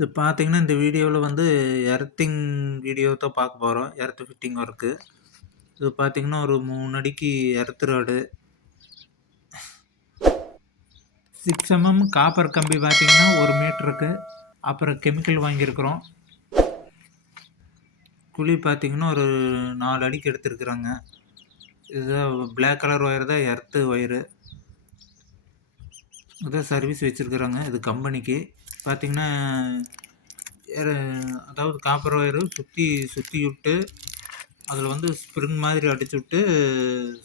இது பார்த்தீங்கன்னா, இந்த வீடியோல வந்து எர்த்திங் வீடியோ தான் பார்க்க போறோம். Earth fitting work. இது பார்த்தீங்கன்னா, ஒரு 3 அடிக்கு எர்த் ராடு. 6 காப்பர் கம்பி பார்த்தீங்கன்னா, 1 மீட்டருக்கு. அப்புறம் கெமிக்கல் வாங்கியிருக்கிறோம். குழி பார்த்தீங்கன்னா, ஒரு 4 அடிக்கு எடுத்திருக்கிறாங்க. இதுதான் பிளாக் கலர் ஒயர் தான் எர்த் ஒயரு. இதான் சர்வீஸ் வச்சிருக்கிறாங்க. இது கம்பெனிக்கு. பார்த்தீங்கன்னா, எர அதாவது காப்பர் ஒயரு சுத்தி விட்டு, அதில் வந்து ஸ்ப்ரிங் மாதிரி அடிச்சு விட்டு,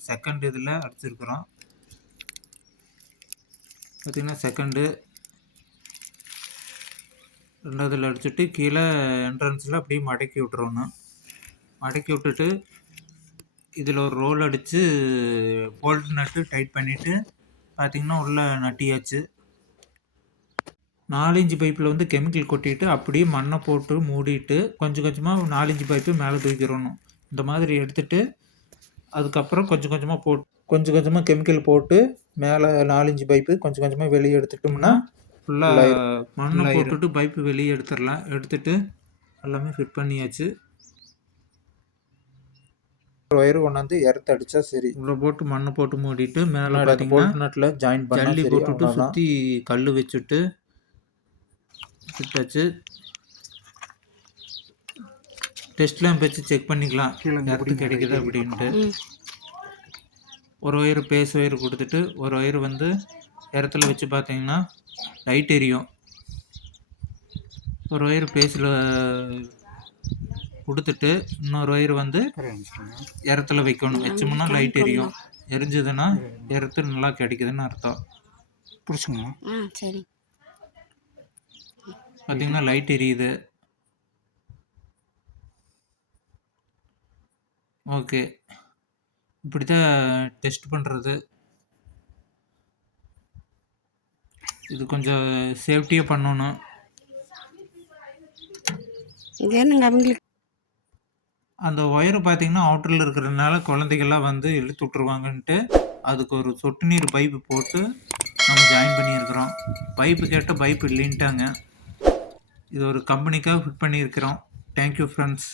செகண்ட் இதில் அடிச்சிருக்கிறோம். பார்த்தீங்கன்னா, செகண்டு 2வதுல அடிச்சுட்டு கீழே என்ட்ரன்ஸில் அப்படியே மடக்கி விட்டுறணும். மடக்கி விட்டுட்டு இதில் ஒரு ரோல் அடித்து போல்ட் நட்டு டைட் பண்ணிவிட்டு பார்த்தீங்கன்னா, உள்ளே நட்டியாச்சு. 4 இன்ச் பைப்பில் வந்து கெமிக்கல் கொட்டிட்டு அப்படியே மண்ணை போட்டு மூடிட்டு கொஞ்சம் கொஞ்சமாக 4 இன்ச் பைப்பு மேலே தூக்கிடணும். இந்த மாதிரி எடுத்துட்டு அதுக்கப்புறம் கொஞ்சம் கொஞ்சமாக கெமிக்கல் போட்டு மேலே 4 இன்ச் பைப்பு கொஞ்சம் கொஞ்சமாக வெளியே எடுத்துட்டோம்னா ஃபுல்லாக மண்ணை போட்டுட்டு பைப்பு வெளியே எடுத்துடலாம். எடுத்துட்டு எல்லாமே ஃபிட் பண்ணியாச்சு. ஒயரு கொண்டாந்து எர்த் அடித்தா சரி. உள்ளே போட்டு மண்ணை போட்டு மூடிட்டு மேலே பார்த்தீங்கன்னா நட்டில் ஜாயின் பண்ணி ஜல்லி போட்டுட்டு சுற்றி கல் வச்சுட்டு விட்டாச்சு. டெஸ்ட்லாம் வச்சு செக் பண்ணிக்கலாம் எர்த்து கிடைக்குது அப்படின்ட்டு. ஒரு ஒயர் பேஸ் ஒயர் கொடுத்துட்டு ஒரு ஒயர் வந்து இடத்துல வச்சு பார்த்தீங்கன்னா லைட் எரியும். ஒரு ஒயர் பேஸில் கொடுத்துட்டு இன்னொரு ஒயர் வந்து இடத்துல வைக்கணும். வச்சோம்னா லைட் எரியும். எரிஞ்சதுன்னா எர்த்து நல்லா கிடைக்குதுன்னு அர்த்தம். புரிச்சுங்க. சரி. பார்த்தீங்கன்னா லைட் எரியுது. ஓகே, இப்படி தான் டெஸ்ட் பண்ணுறது. இது கொஞ்சம் சேஃப்டியாக பண்ணணும். அந்த ஒயரு பார்த்தீங்கன்னா அவுட்டரில் இருக்கிறதுனால குழந்தைகள்லாம் வந்து இழுத்து விட்ருவாங்கன்ட்டு அதுக்கு ஒரு சொட்டு நீர் பைப்பு போட்டு நம்ம ஜாயின் பண்ணியிருக்கிறோம். பைப்பு கேட்டால் பைப்பு இல்லைன்ட்டாங்க. இது ஒரு கம்பெனிக்காக ஃபிட் பண்ணியிருக்கிறோம். Thank you friends.